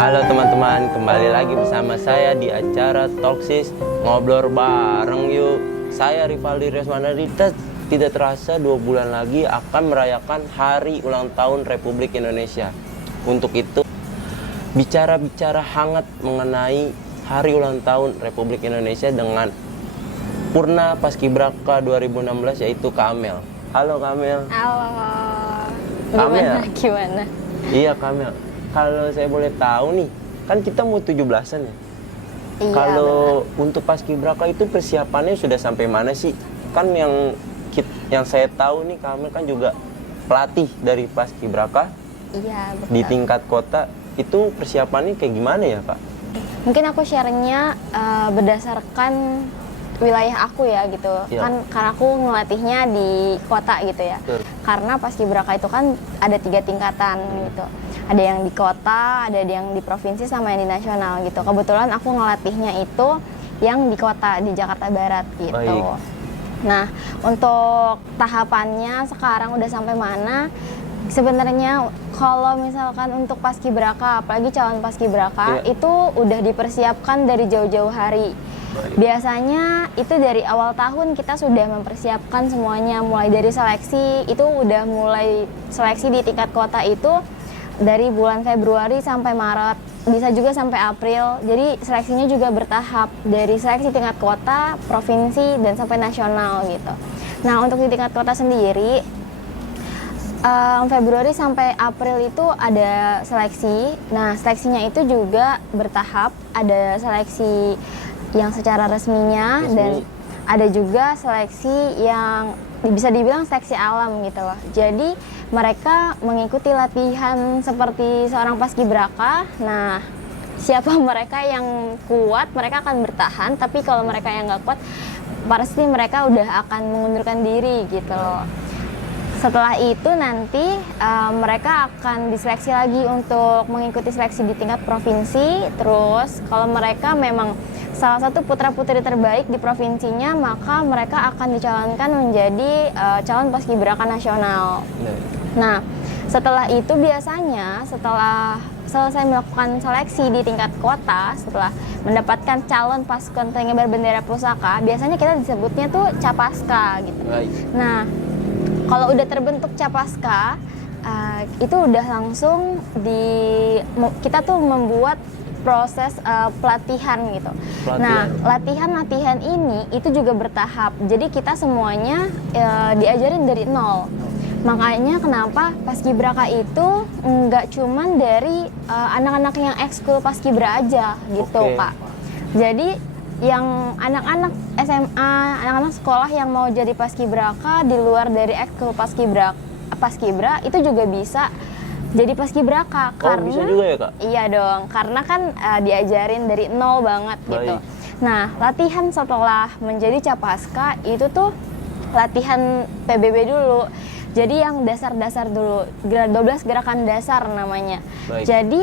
Halo teman-teman, kembali lagi bersama saya di acara Talksis Ngobrol Bareng Yuk. Saya Rivaldi Reswanadita. Tidak terasa 2 bulan lagi akan merayakan Hari Ulang Tahun Republik Indonesia. Untuk itu, bicara-bicara hangat mengenai Hari Ulang Tahun Republik Indonesia dengan Purna Paskibraka 2016, yaitu Kak Amel. Halo Kak Amel. Halo. Gimana? Iya Kak Amel. Kalau saya boleh tahu nih, kan kita mau 17-an ya. Iya, Kalau untuk Paskibraka itu persiapannya sudah sampai mana sih? Kan yang saya tahu nih, Kak Amel kan juga pelatih dari Paskibraka. Iya, betul. Di tingkat kota itu persiapannya kayak gimana ya, Kak? Mungkin aku sharingnya berdasarkan wilayah aku ya gitu. Iya. Kan karena aku ngelatihnya di kota gitu ya. Betul. Karena Paskibraka itu kan ada 3 tingkatan gitu. Ada yang di kota, ada yang di provinsi, sama yang di nasional gitu. Kebetulan aku ngelatihnya itu yang di kota, di Jakarta Barat gitu. Baik. Nah, untuk tahapannya sekarang udah sampai mana? Sebenarnya kalau misalkan untuk Paskibraka, apalagi calon Paskibraka, Iya. itu udah dipersiapkan dari jauh-jauh hari. Baik. Biasanya itu dari awal tahun kita sudah mempersiapkan semuanya, mulai dari seleksi, itu udah mulai seleksi di tingkat kota itu dari bulan Februari sampai Maret, bisa juga sampai April. Jadi seleksinya juga bertahap, dari seleksi tingkat kota, provinsi, dan sampai nasional gitu. Nah, untuk di tingkat kota sendiri, Februari sampai April itu ada seleksi. Nah, seleksinya itu juga bertahap, ada seleksi yang secara resminya dan ada juga seleksi yang bisa dibilang seleksi alam gitu loh. Jadi mereka mengikuti latihan seperti seorang paskibraka. Nah, siapa mereka yang kuat, mereka akan bertahan. Tapi kalau mereka yang nggak kuat, pasti mereka udah akan mengundurkan diri gitu loh. Setelah itu nanti mereka akan diseleksi lagi untuk mengikuti seleksi di tingkat provinsi. Terus kalau mereka memang salah satu putra-putri terbaik di provinsinya, maka mereka akan dicalonkan menjadi calon paskibraka nasional. Nah, setelah itu biasanya setelah selesai melakukan seleksi di tingkat kota, setelah mendapatkan calon pasukan pengibar bendera pusaka, biasanya kita disebutnya tuh Capaska gitu. Baik. Nah, kalau udah terbentuk Capaska, itu udah langsung kita tuh membuat proses pelatihan gitu. Nah, latihan ini itu juga bertahap. Jadi kita semuanya diajarin dari nol. Makanya kenapa Paskibraka itu nggak cuman dari anak-anak yang ekskul Paskibra aja gitu, Kak. Jadi yang anak-anak SMA, anak-anak sekolah yang mau jadi Paskibraka di luar dari ekskul Paskibra itu juga bisa jadi Paskibraka. Karena bisa juga ya, Kak? Iya dong, karena kan diajarin dari nol banget gitu. Nah, latihan setelah menjadi Capaska itu tuh latihan PBB dulu. Jadi yang dasar-dasar dulu, 12 gerakan dasar namanya. Baik. Jadi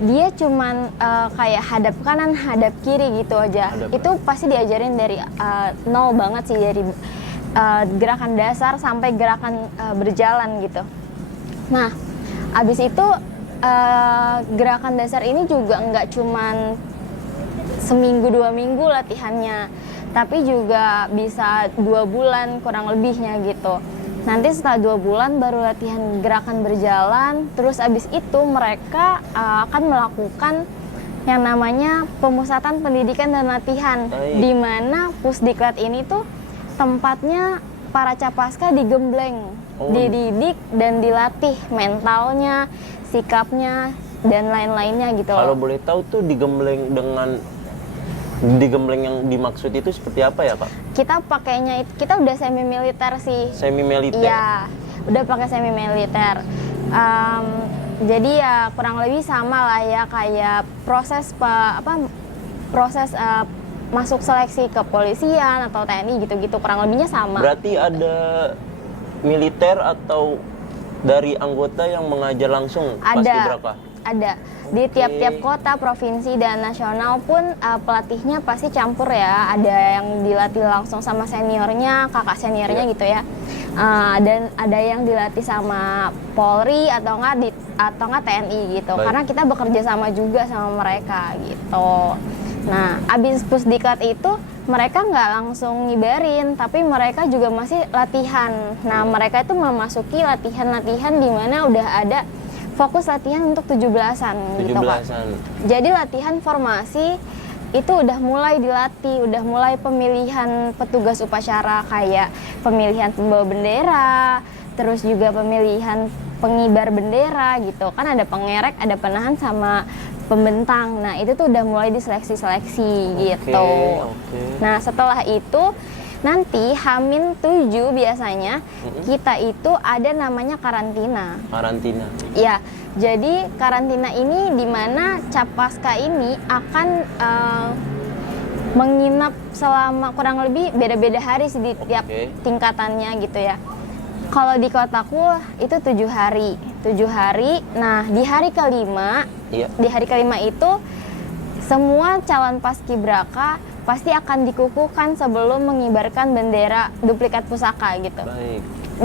dia cuman kayak hadap kanan, hadap kiri gitu aja. Itu pasti diajarin dari nol banget sih, dari gerakan dasar sampai gerakan berjalan gitu. Nah, abis itu gerakan dasar ini juga nggak cuman seminggu 2 minggu latihannya, tapi juga bisa 2 bulan kurang lebihnya gitu. Nanti setelah 2 bulan baru latihan gerakan berjalan. Terus abis itu mereka akan melakukan yang namanya pemusatan pendidikan dan latihan. Di mana Pusdiklat ini tuh tempatnya para Capaska digembleng, dididik dan dilatih mentalnya, sikapnya, dan lain-lainnya gitu. Kalau boleh tahu tuh digembleng yang dimaksud itu seperti apa ya, Kak? Kita udah semi militer sih. Semi militer. Iya, udah pakai semi militer. Jadi ya kurang lebih sama lah ya, kayak proses masuk seleksi ke polisian atau TNI gitu-gitu, kurang lebihnya sama. Berarti ada militer atau dari anggota yang mengajar langsung Paskibraka? Ada. Di tiap-tiap kota, provinsi, dan nasional pun pelatihnya pasti campur ya. Ada yang dilatih langsung sama seniornya, kakak seniornya gitu ya. Dan ada yang dilatih sama Polri atau nggak TNI gitu. Baik. Karena kita bekerja sama juga sama mereka gitu. Nah, abis pusdiklat itu mereka nggak langsung ngibarin, tapi mereka juga masih latihan. Nah, mereka itu memasuki latihan-latihan di mana udah ada fokus latihan untuk 17-an gitu, Kak. 17-an. Jadi latihan formasi itu udah mulai dilatih, udah mulai pemilihan petugas upacara kayak pemilihan pembawa bendera, terus juga pemilihan pengibar bendera gitu. Kan ada pengerek, ada penahan sama pembentang. Nah, itu tuh udah mulai diseleksi-seleksi gitu. Oke. Nah, setelah itu nanti H-7 biasanya kita itu ada namanya karantina. Karantina. Ya, jadi karantina ini di mana Capaska ini akan menginap selama kurang lebih beda-beda hari sih di tiap tingkatannya gitu ya. Kalau di kotaku itu 7 hari. 7 hari. Nah, di hari kelima, di hari kelima itu semua calon paskibraka pasti akan dikukuhkan sebelum mengibarkan bendera duplikat pusaka gitu. Baik.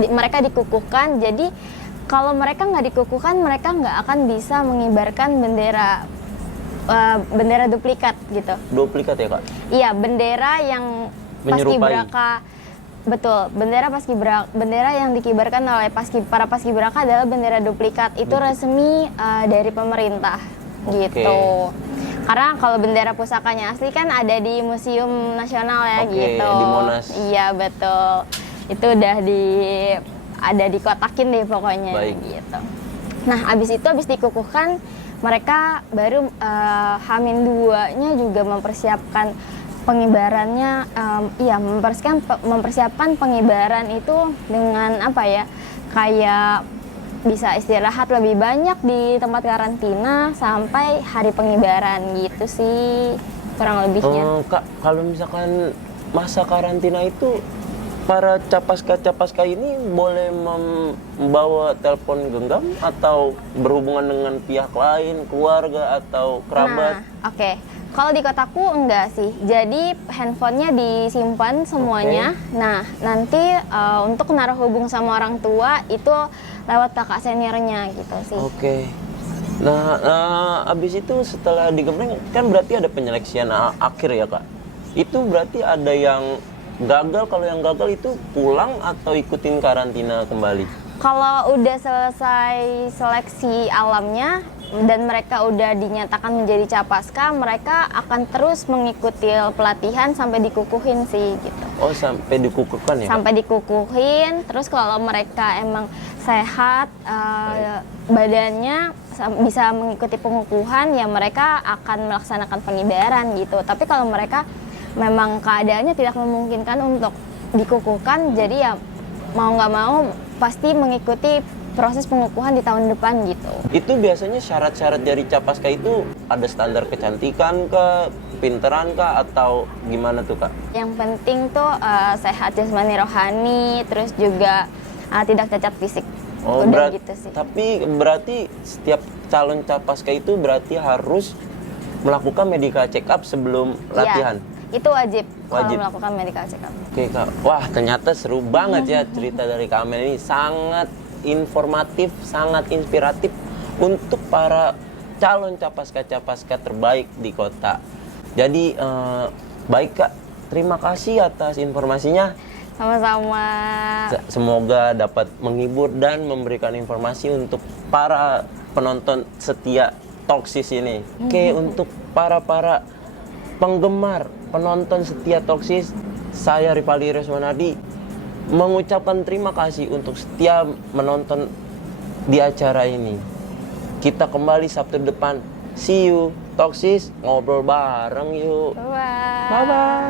Mereka dikukuhkan, jadi kalau mereka nggak dikukuhkan, mereka nggak akan bisa mengibarkan bendera duplikat gitu. Duplikat ya, Kak? Iya, bendera yang Menyerupai. paskibraka. Betul, bendera yang dikibarkan oleh para paskibraka adalah bendera duplikat. Itu resmi dari pemerintah gitu. Karena kalau bendera pusakanya asli kan ada di Museum Nasional ya gitu. Di Monas. Iya, betul. Itu udah ada dikotakin deh pokoknya. Baik. Gitu. Nah, abis dikukuhkan, mereka baru H-2-nya juga mempersiapkan pengibarannya, mempersiapkan pengibaran itu dengan apa ya, kayak bisa istirahat lebih banyak di tempat karantina sampai hari pengibaran gitu sih kurang lebihnya. Kak, kalau misalkan masa karantina itu para capaska ini boleh membawa telepon genggam atau berhubungan dengan pihak lain, keluarga atau kerabat? Nah, oke. Kalau di kotaku enggak sih. Jadi handphonenya disimpan semuanya. Nah, nanti untuk naruh hubung sama orang tua itu lewat kakak seniornya gitu sih. Oke. Nah, abis itu setelah digembleng kan berarti ada penyeleksian akhir ya, Kak? Itu berarti ada yang gagal. Kalau yang gagal itu pulang atau ikutin karantina kembali? Kalau udah selesai seleksi alamnya dan mereka udah dinyatakan menjadi capaska, mereka akan terus mengikuti pelatihan sampai dikukuhin sih gitu. Oh, sampai dikukuhkan ya? Sampai dikukuhin, terus kalau mereka emang sehat, badannya bisa mengikuti pengukuhan, ya mereka akan melaksanakan pengibaran gitu. Tapi kalau mereka memang keadaannya tidak memungkinkan untuk dikukuhkan, jadi ya mau nggak mau pasti mengikuti proses pengukuhan di tahun depan gitu. Itu biasanya syarat-syarat dari capaska itu ada standar kecantikan kah, pinteran kah, atau gimana tuh, Kak? Yang penting tuh sehat jasmani rohani, terus juga tidak cacat fisik. Oh, udah gitu sih. Tapi berarti setiap calon capaska itu berarti harus melakukan medical check up sebelum latihan? Itu wajib. Kalau Wajib. melakukan medical check up. Oke, Kak. Wah, ternyata seru banget ya cerita dari Kak Amel ini. Sangat informatif, sangat inspiratif untuk para calon capaska-capaska terbaik di kota. Jadi, baik Kak. Terima kasih atas informasinya. Sama-sama. Semoga dapat menghibur dan memberikan informasi untuk para penonton setia Talksis ini. Oke, untuk para penggemar, penonton setia Talksis, saya Rivaldi Reswanardi mengucapkan terima kasih untuk setia menonton di acara ini. Kita kembali Sabtu depan. See you, Talksis, ngobrol bareng yuk. Bye. Bye-bye.